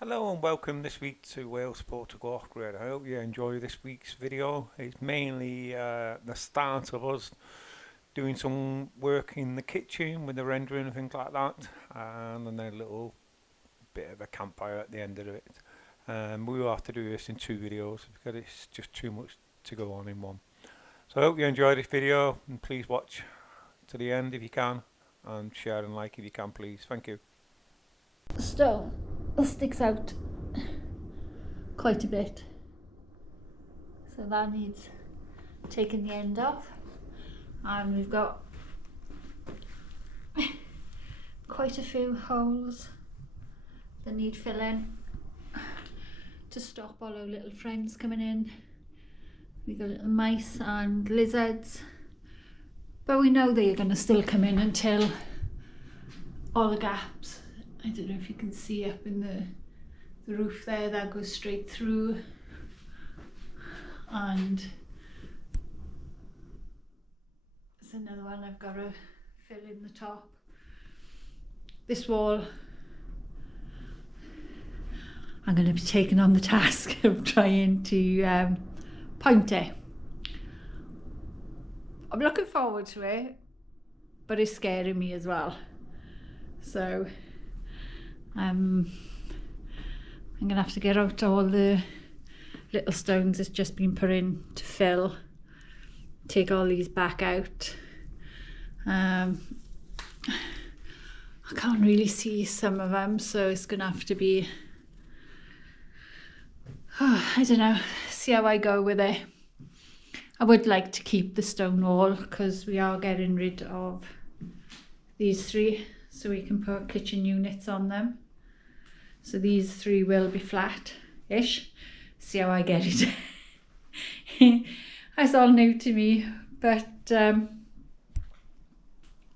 Hello and welcome this week to Wales Photograph Grid. I hope you enjoy this week's video. It's mainly the start of us doing some work in the kitchen with the rendering and things like that, and then a little bit of a campfire at the end of it. We will have to do this in two videos because it's just too much to go on in one. So I hope you enjoy this video, and please watch to the end if you can, and share and like if you can, please. Thank you. Stone sticks out quite a bit, so that needs taking the end off, and we've got quite a few holes that need filling to stop all our little friends coming in. We've got little mice and lizards, but we know they're going to still come in until all the gaps. I don't know if you can see up in the roof there, that goes straight through, and there's another one I've got to fill in the top. This wall, I'm going to be taking on the task of trying to point it. I'm looking forward to it, but it's scaring me as well. So I'm going to have to get out all the little stones that's just been put in to fill, take all these back out. I can't really see some of them, so it's going to have to be, I don't know, see how I go with it. I would like to keep the stone wall because we are getting rid of these three, so we can put kitchen units on them. So these three will be flat-ish. See how I get it. That's all new to me, but I'm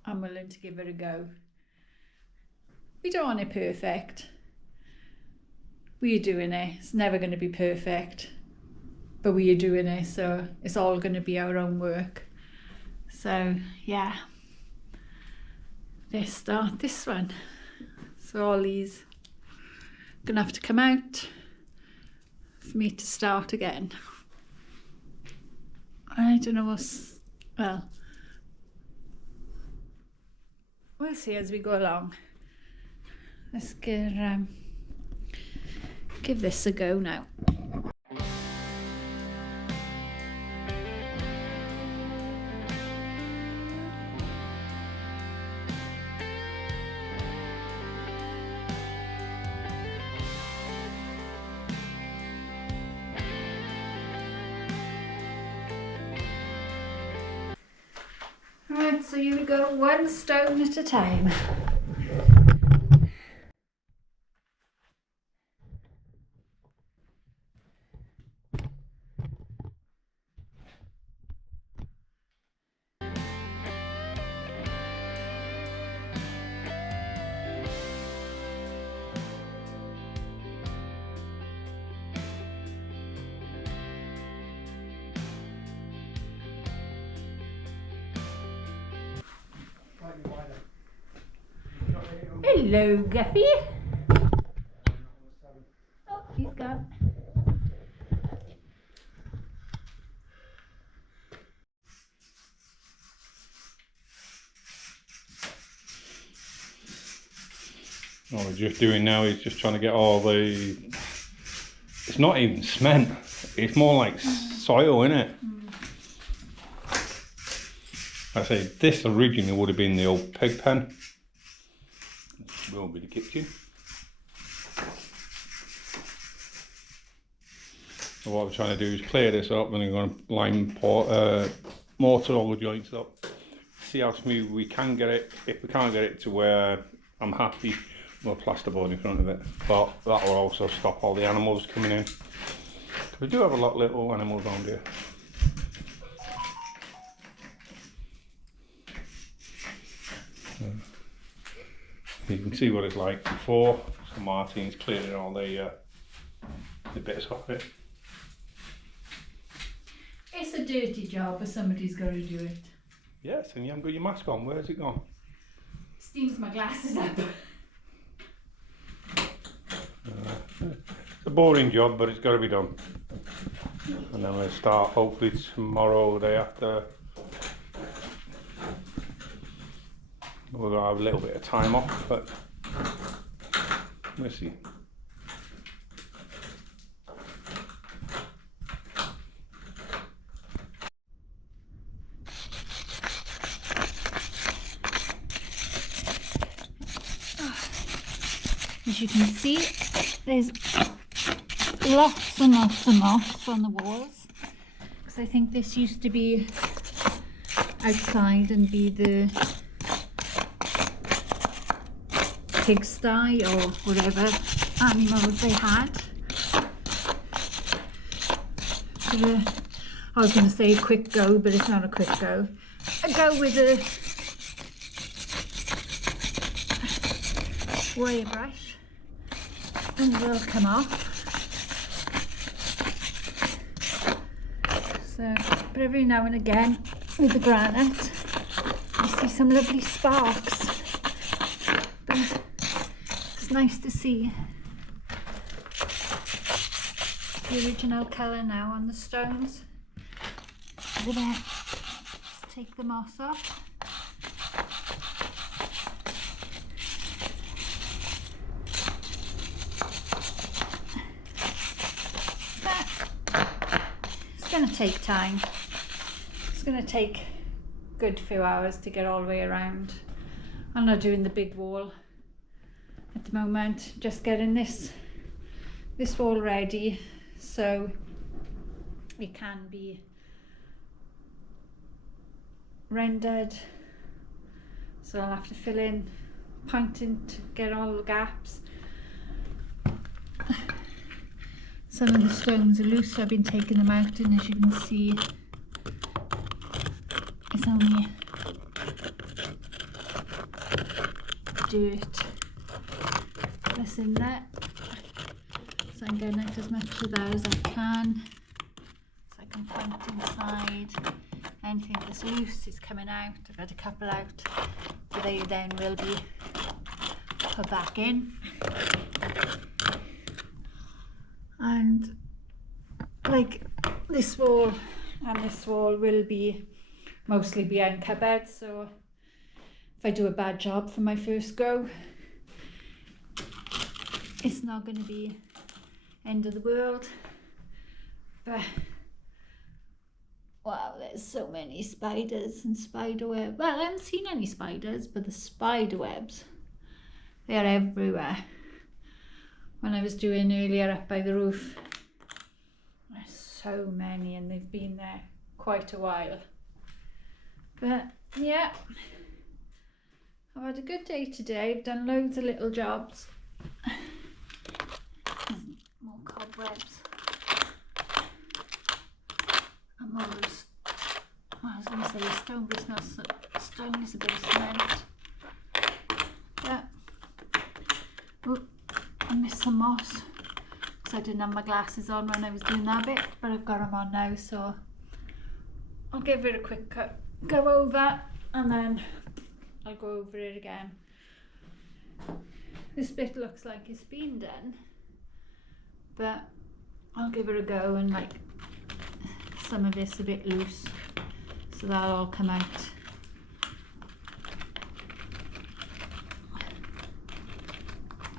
willing to give it a go. We don't want it perfect. We're doing it. It's never going to be perfect, but we are doing it, so it's all going to be our own work. So yeah, let's start this one. So all these gonna have to come out for me to start again. I don't know what's, well, we'll see as we go along. Let's give this a go now. Right, so here we go, one stone at a time. Hello, Guffy. Oh, he's gone. What we're just doing now is just trying to get all the, it's not even cement, it's more like soil, isn't it? I say this originally would have been the old pig pen. This will be the kitchen. So what we're trying to do is clear this up, and then we're going to line mortar all the joints up. See how smooth we can get it. If we can't get it to where I'm happy, we'll plasterboard in front of it. But that will also stop all the animals coming in. We do have a lot of little animals around here. You can see what it's like before. So Martine's clearing all the bits off it. It's a dirty job, but somebody's got to do it. Yes, and you haven't got your mask on. Where's it gone? Steams my glasses up. boring job, but it's got to be done. And then we'll start hopefully tomorrow, day after. We're going to have a little bit of time off, but we'll see. As you can see, there's lots and lots and lots on the walls, because I think this used to be outside and be the pigsty or whatever animals they had. I was going to say a quick go, but it's not a quick go. A go with a wire brush and it will come off. So, but every now and again with the granite you see some lovely sparks. But it's nice to see the original colour now on the stones. I'm going to take the moss off. It's going to take time. It's going to take a good few hours to get all the way around. I'm not doing the big wall at the moment, just getting this wall ready so it can be rendered. So I'll have to fill in pointing to get all the gaps. Some of the stones are loose, so I've been taking them out, and as you can see it's only dirt that's in there. So I'm getting out as much of that as I can, so I can point inside. Anything that's loose is coming out. I've had a couple out, but they then will be put back in. And like this wall and this wall will be mostly behind cupboards, so if I do a bad job for my first go, it's not going to be end of the world. But wow, there's so many spiders and spider webs. Well, I haven't seen any spiders, but the spider webs, they are everywhere. When I was doing earlier up by the roof, there's so many, and they've been there quite a while. But yeah, I've had a good day today. I've done loads of little jobs. More cobwebs. And more of, well, I was going to say stone, but it's not stone, it's a bit of cement. Yeah. Oh, I missed some moss because I didn't have my glasses on when I was doing that bit, but I've got them on now, so I'll give it a quick go over, and then I'll go over it again. This bit looks like it's been done, but I'll give it a go, and like some of it's a bit loose, so that'll all come out.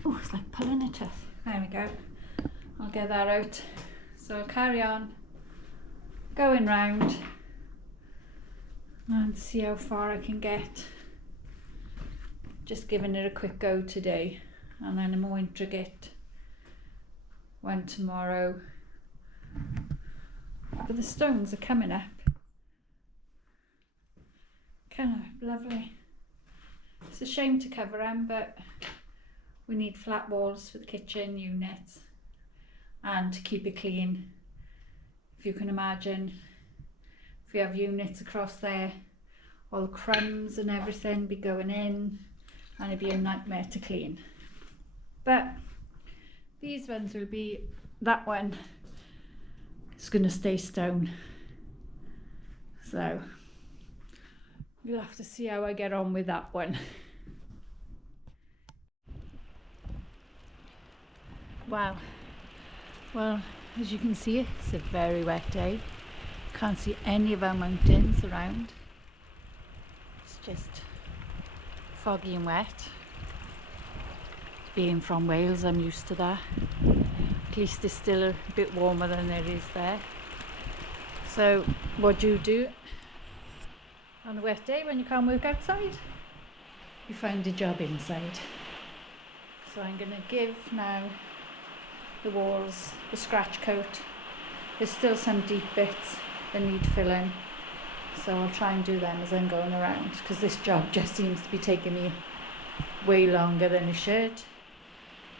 Oh, it's like pulling it off. There we go. I'll get that out. So I'll carry on going round and see how far I can get. Just giving it a quick go today, and then a more intricate one tomorrow. But the stones are coming up. Kind of lovely. It's a shame to cover them, but we need flat walls for the kitchen units and to keep it clean. If you can imagine, if you have units across there, all the crumbs and everything be going in, and it'd be a nightmare to clean. But these ones will be, that one is going to stay stone. So we'll have to see how I get on with that one. Wow, Well, as you can see, it's a very wet day. Can't see any of our mountains around. It's just foggy and wet. Being from Wales, I'm used to that. At least it's still a bit warmer than it is there. So what do you do on a wet day when you can't work outside? You find a job inside. So I'm going to give now the walls the scratch coat. There's still some deep bits that need filling, so I'll try and do them as I'm going around, because this job just seems to be taking me way longer than it should.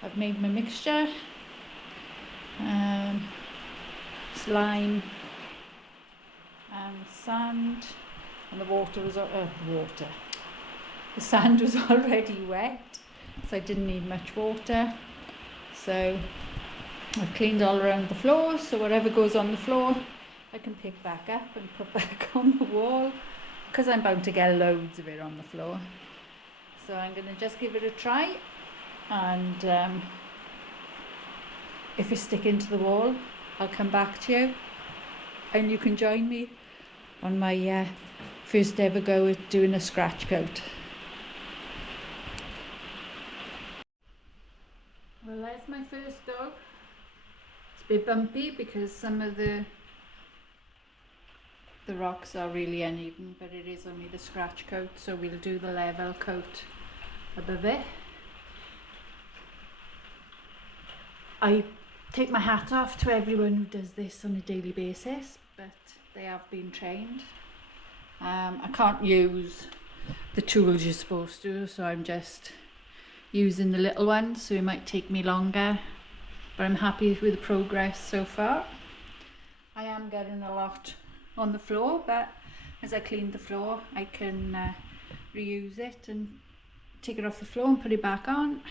I've made my mixture, slime and sand, and the sand was already wet, so I didn't need much water. So I've cleaned all around the floor, so whatever goes on the floor I can pick back up and put back on the wall, because I'm bound to get loads of it on the floor. So I'm going to just give it a try, and if it's sticking to the wall, I'll come back to you and you can join me on my first ever go at doing a scratch coat. Well, that's my first go. It's a bit bumpy because some of the rocks are really uneven, but it is only the scratch coat, so we'll do the level coat above it. I take my hat off to everyone who does this on a daily basis, but they have been trained. I can't use the tools you're supposed to, so I'm just using the little ones, so it might take me longer, but I'm happy with the progress so far. I am getting a lot on the floor, but as I clean the floor I can reuse it and take it off the floor and put it back on.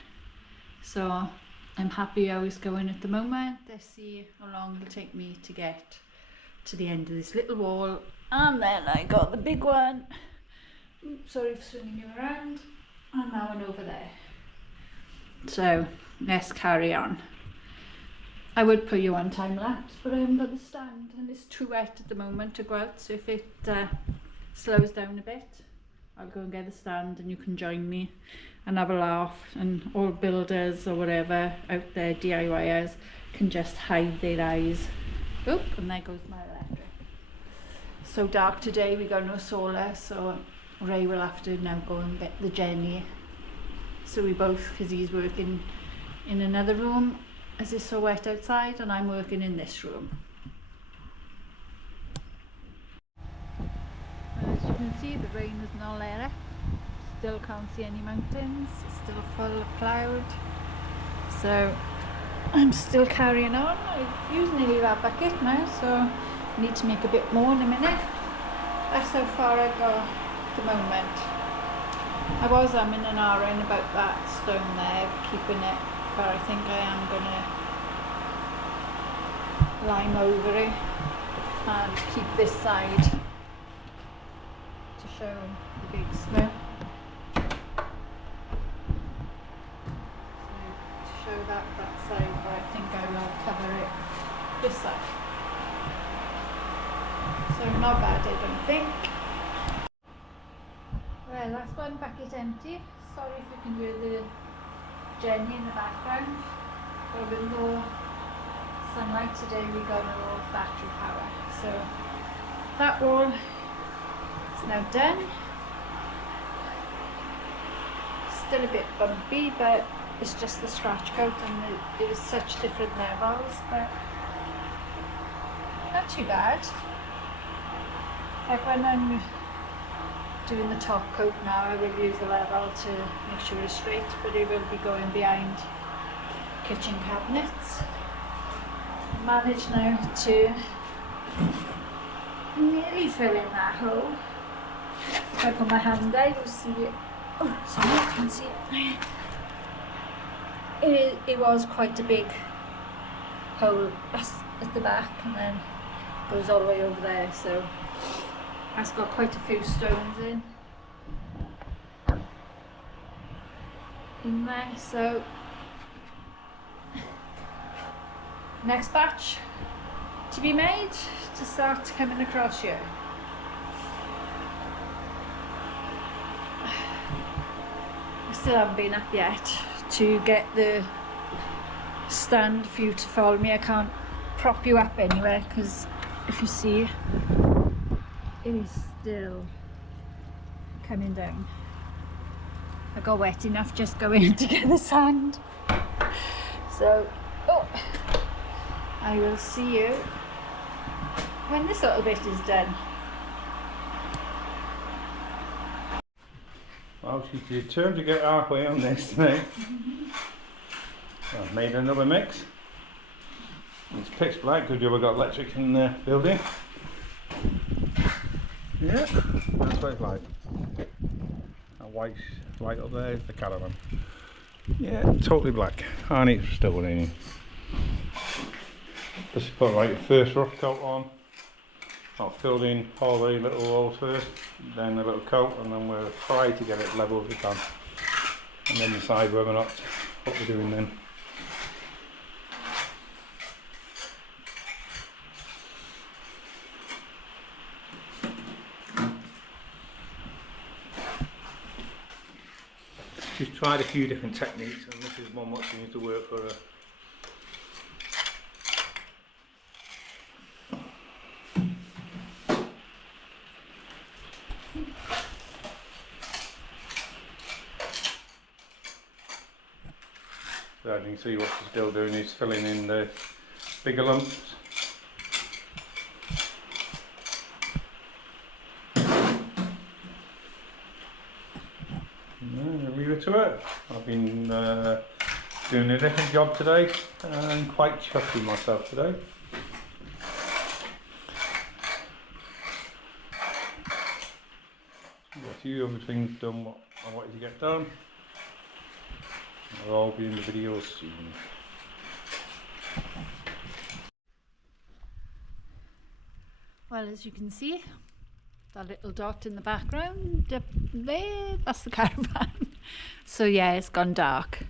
So I'm happy how it's going at the moment. Let's see how long it'll take me to get to the end of this little wall, and then I got the big one. Oops, sorry for swinging you around, and that one over there. So let's carry on. I would put you on time lapse, but I haven't got the stand and it's too wet at the moment to go out, so if it slows down a bit I'll go and get the stand and you can join me and have a laugh, and all builders or whatever out there, DIYers, can just hide their eyes. Oop, and there goes my electric. So dark today, we got no solar, so Ray will have to now go and get the Jenny. So we both, because he's working in another room as it's so wet outside, and I'm working in this room. Well, as you can see, the rain is not let up. Still can't see any mountains, it's still full of cloud. So I'm still carrying on. I've used nearly that bucket now, so I need to make a bit more in a minute. That's how far I got at the moment. I was umming and ahhing about that stone there, keeping it, but I think I am going to lime over it and keep this side to show the big snow. So to show that side, but I think I will cover it this side. So not bad, I don't think. Well, last one bucket empty. Sorry if you can hear the Jenny in the background. But with no sunlight today, we got no battery power. So that wall is now done. Still a bit bumpy, but it's just the scratch coat, and it was such different levels, but not too bad. Like when I'm doing the top coat now, I will use the level to make sure it's straight, but it will be going behind kitchen cabinets. Managed now to nearly fill in that hole. If I put my hand there, you'll see it. Oh, sorry, I can't see it. It was quite a big hole at the back, and then goes all the way over there, so that's got quite a few stones in there. So Next batch to be made to start coming across here. I still haven't been up yet to get the stand for you to follow me. I can't prop you up anywhere because if you see, it is still coming down. I got wet enough just going to get the sand. So, I will see you when this little bit is done. Well, she's determined to get halfway on this today. I've made another mix. It's pitch black because you've got electric in the building. Yeah, that's what it's like. That white light up there is the caravan. Yeah, totally black. And it's still raining. Just put like the first rough coat on. I've filled in all the little holes first, then a little coat, and then we'll try to get it level as we can. And then decide whether or not what we're doing then. She's tried a few different techniques, and this is one what seems to work for her. So as you can see, what she's still doing is filling in the bigger lumps. I'll leave it to it. I've been doing a different job today and quite chuffed with myself today. Got a few other things done what I wanted to get done. They'll all be in the videos soon. Well, as you can see, that little dot in the background up there, that's the caravan. So yeah, it's gone dark,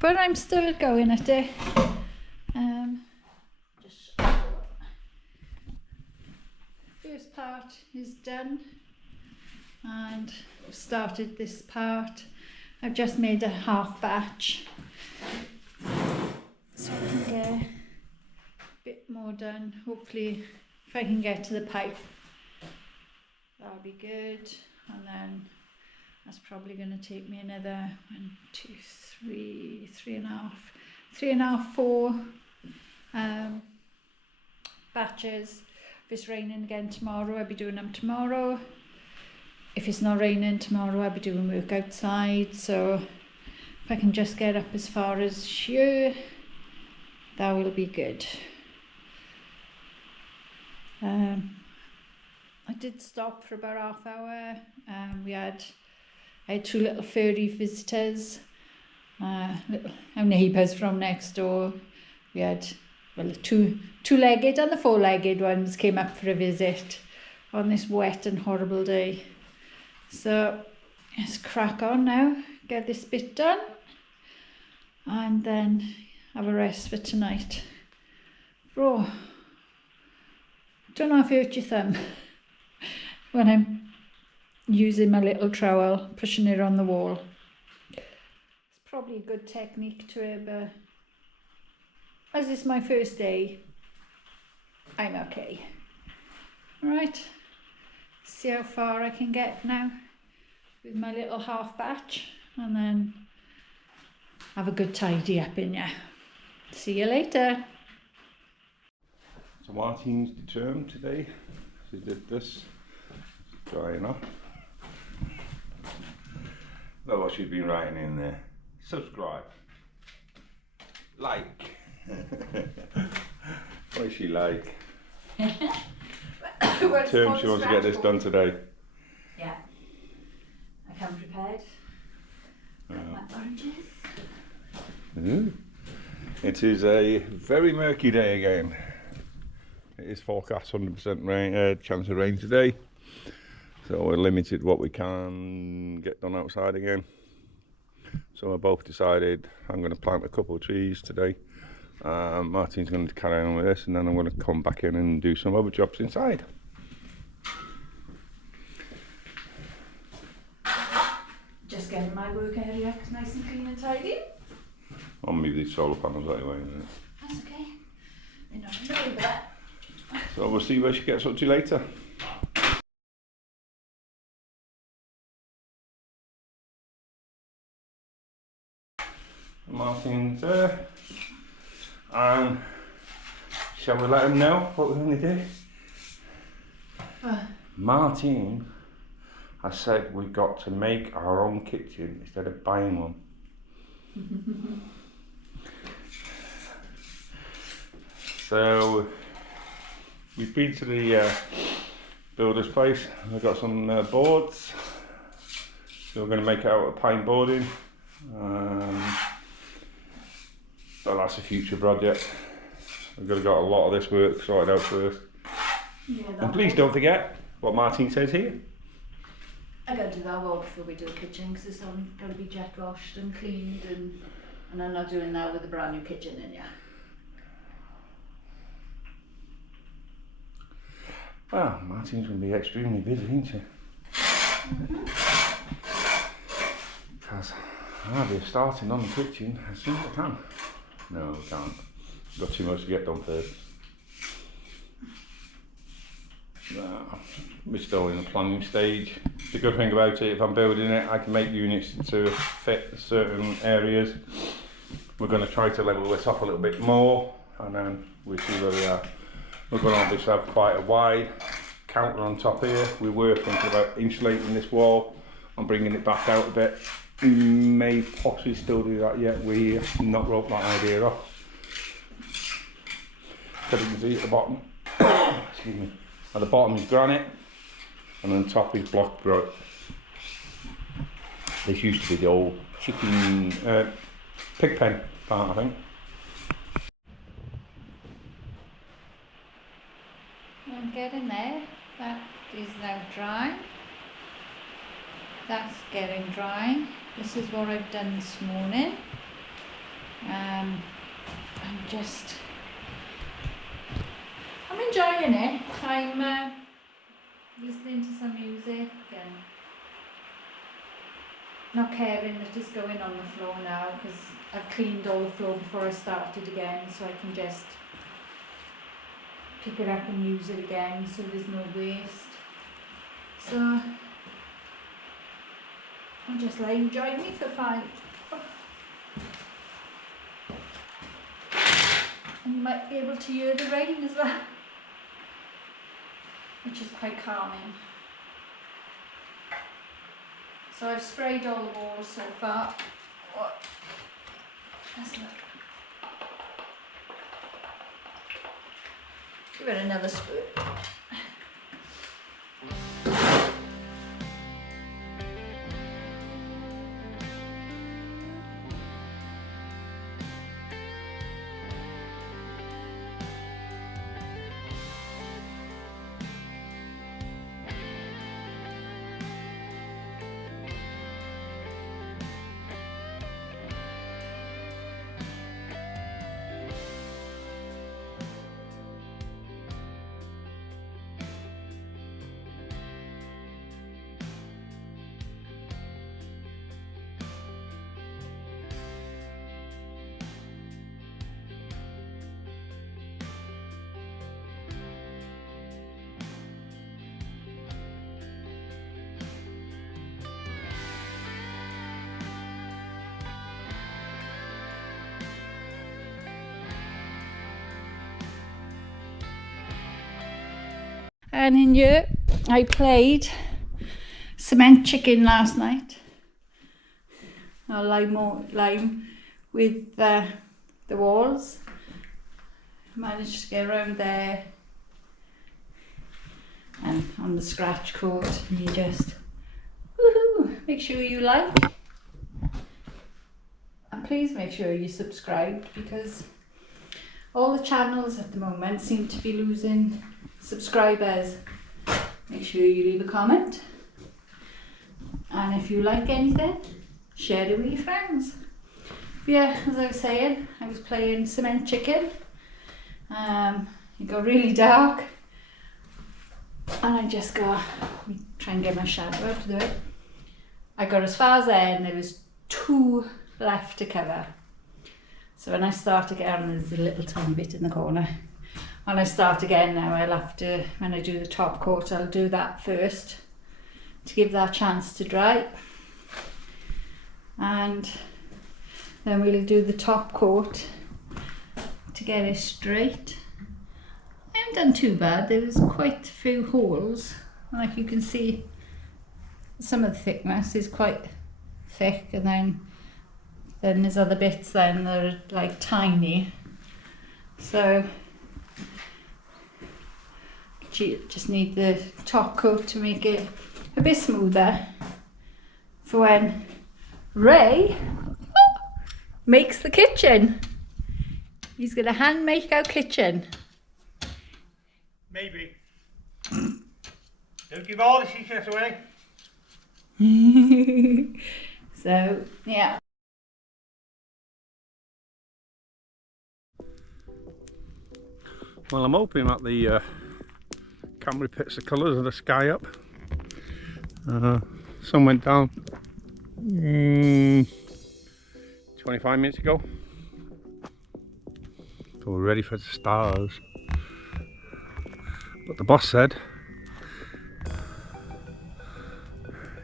but I'm still going at it. Just first part is done, and I've started this part. I've just made a half batch, so I can get a bit more done. Hopefully, if I can get to the pipe, that'll be good. And then that's probably going to take me another 1, 2, 3, 3.5, 4 batches. If it's raining again tomorrow, I'll be doing them tomorrow. If it's not raining tomorrow, I'll be doing work outside. So if I can just get up as far as here, that will be good. I did stop for about half hour. I had 2 little furry visitors, our neighbours from next door. We had, well, the two-legged and the 4-legged ones came up for a visit on this wet and horrible day. So let's crack on now, get this bit done, and then have a rest for tonight. Bro, don't know if I hurt your thumb when I'm using my little trowel, pushing it on the wall. It's probably a good technique to it, but as it's my first day, I'm okay. Right, see how far I can get now with my little half batch, and then have a good tidy up in ya. See you later. So Martine's determined today. She did this. It's drying up. Look what she's been writing in there. Subscribe. Like. What is she like? Term she wants to get this done today. Yeah. I come prepared. My oranges. It is a very murky day again. It is forecast 100% rain, chance of rain today. So we're limited what we can get done outside again. So we both decided I'm going to plant a couple of trees today Martine's going to carry on with this, and then I'm going to come back in and do some other jobs inside. Just getting my work area nice and clean and tidy. I'll move these solar panels anyway. That's okay. They're not in the way of that. So we'll see where she gets up to later. Martine's there. And shall we let him know what we're going to do? Martine has said we've got to make our own kitchen instead of buying one. So we've been to the builder's place. We've got some boards. So we're going to make it out of pine boarding. But that's a future project. We've got to get a lot of this work sorted out first. Yeah, And please don't forget what Martine says here. I gotta do that wall before we do a kitchen because it's all gotta be jet washed and cleaned, and I'm not doing that with a brand new kitchen in yet. Well, Martine's going to be extremely busy, isn't she? Because I'll be starting on the kitchen as soon as I can. No, we can't. We've got too much to get done first. We're still in the planning stage. The good thing about it, if I'm building it, I can make units to fit certain areas. We're going to try to level this off a little bit more, and then we'll see where we are. We're going to obviously have quite a wide counter on top here. We were thinking about insulating this wall and bringing it back out a bit. We may possibly still do that yet. We have not wrote that idea off. But you can see at the bottom, excuse me, at the bottom is granite, and on top is block brick. This used to be the old chicken, pig pen part, I think. I'm getting there. That is now dry. That's getting dry. This is what I've done this morning. I'm enjoying it. I'm listening to some music and not caring that it's going on the floor now because I've cleaned all the floor before I started again, so I can just pick it up and use it again so there's no waste. So I'm just like enjoying me for 5. And you might be able to hear the rain as well, which is quite calming. So I've sprayed all the walls so far. Let's look. Give it another squirt. And in here, I played cement chicken last night. Lime with the walls. Managed to get around there and on the scratch coat, and you just woohoo! Make sure you like, and please make sure you subscribe, because all the channels at the moment seem to be losing subscribers. Make sure you leave a comment, and if you like anything, share it with your friends. Yeah, as I was saying, I was playing cement chicken. It got really dark, and I just got, try and get my shadow out of the way. I got as far as there, and there was 2 left to cover. So when I start again, there's a little tiny bit in the corner. When I start again now, I'll have to, when I do the top coat, I'll do that first to give that chance to dry. And then we'll do the top coat to get it straight. I haven't done too bad. There was quite a few holes. Like you can see, some of the thickness is quite thick, and then there's other bits then that are like tiny. So just need the top coat to make it a bit smoother for when Ray makes the kitchen. He's gonna hand make our kitchen. Maybe. Don't give all the secrets away. So yeah. Well, I'm hoping that the camera picks the colours of the sky up. Sun went down 25 minutes ago. So we're ready for the stars. But the boss said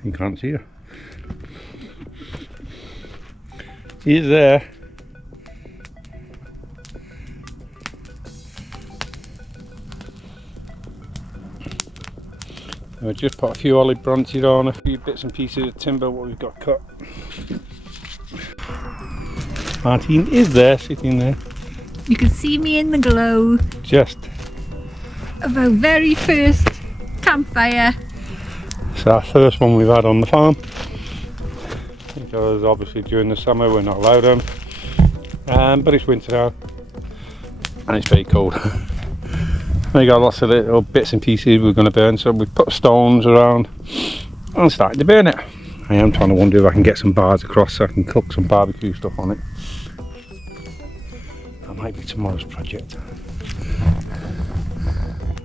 you can't see her. He's there. I just put a few olive branches on, a few bits and pieces of timber what we've got cut. Martine is there, sitting there. You can see me in the glow Just. of our very first campfire. It's our first one we've had on the farm. Because obviously during the summer we're not allowed them. But it's winter now. And it's very cold. We got lots of little bits and pieces we're going to burn, so we've put stones around and started to burn it. I am trying to wonder if I can get some bars across so I can cook some barbecue stuff on it. That might be tomorrow's project.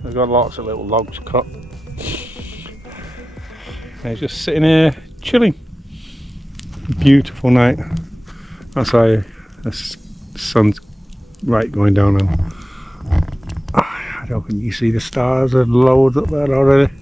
We've got lots of little logs cut. And it's just sitting here chilling. Beautiful night. That's why the sun's right going down now. I don't think you see the stars, there's loads up there already.